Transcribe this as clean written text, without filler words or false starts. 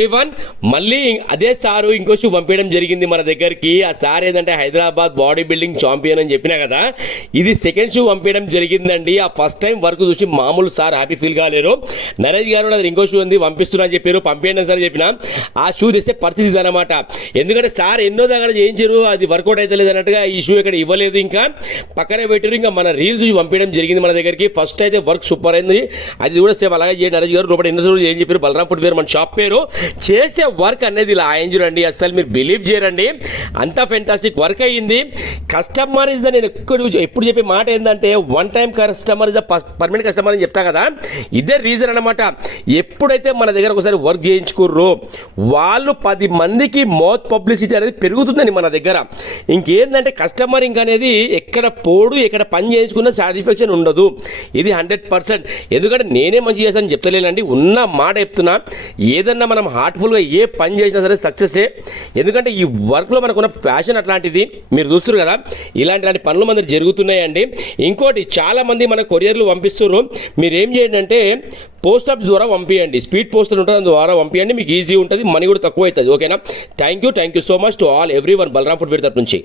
Everyone మళ్ళీ అదే sir ఇంకో షూ పంపించడం జరిగింది మన దగ్గరికి. ఆ సార్ ఏంటంటే హైదరాబాద్ బాడీ బిల్డింగ్ ఛాంపియన్ అని చెప్పినా కదా, ఇది సెకండ్ షూ పంపించడం జరిగిందండి. ఆ ఫస్ట్ టైం వర్క్ చూసి మామూలు సార్ హ్యాపీ ఫీల్ కాలేరు. నరేష్ గారు అది ఇంకో షూ ఉంది పంపిస్తున్నా అని చెప్పారు, పంపించండి సార్ చెప్పిన. ఆ షూ తెస్తే పరిస్థితి ఇదన్నమాట. ఎందుకంటే సార్ ఎన్నో దగ్గర చేయించారు, అది వర్కౌట్ అయితే లేదు అన్నట్టుగా ఈ షూ ఇక్కడ ఇవ్వలేదు, ఇంకా పక్కనే పెట్టారు. ఇంకా మన రీల్ చూసి పంపించడం జరిగింది మన దగ్గరికి. ఫస్ట్ అయితే వర్క్ సూపర్ అయింది, అది కూడా సేమ్ అలాగే చేయండి. నరేష్ గారు లోపల ఎన్నో ఏం చెప్పారు, బలరాం ఫుట్ వేర్ మన షాప్ పేరు. చేస్తే వర్క్ అనేది ఇలా చూడండి, అసలు మీరు బిలీవ్ చేయరండి, అంత ఫెంటాస్టిక్ వర్క్ అయ్యింది. కస్టమర్ ఇస్ నేను ఎప్పుడు చెప్పే మాట ఏంటంటే, one time customer is permanent customer అని చెప్తా కదా, ఇదే రీజన్ అనమాట. ఎప్పుడైతే మన దగ్గర ఒకసారి వర్క్ చేయించుకోర్రో వాళ్ళు 10 మందికి మౌత్ పబ్లిసిటీ అనేది పెరుగుతుందని మన దగ్గర. ఇంకేంటంటే కస్టమర్ ఇంకా అనేది ఎక్కడ పోడు, ఎక్కడ పని చేయించుకున్న సాటిస్ఫాక్షన్ ఉండదు. ఇది 100%. ఎందుకంటే నేనే మంచి చేస్తానని చెప్తలేనండి, ఉన్న మాట చెప్తున్నా. ఏదన్నా మనం హార్ట్ఫుల్గా ఏ పని చేసినా సరే సక్సెసే. ఎందుకంటే ఈ వర్క్లో మనకున్న ఫ్యాషన్ అట్లాంటిది, మీరు చూస్తారు కదా, ఇలాంటి పనులు మన దగ్గర జరుగుతున్నాయండి. ఇంకోటి చాలా మంది మన కొరియర్లు పంపిస్తారు, మీరు ఏం చేయండి అంటే పోస్ట్ ఆఫీస్ ద్వారా పంపించండి, స్పీడ్ పోస్టర్ ఉంటుంది ద్వారా పంపించండి, మీకు ఈజీ ఉంటుంది, మనీ కూడా తక్కువ అవుతుంది. ఓకేనా? Thank you so much to all everyone. Balaram footwear తరపు నుంచి.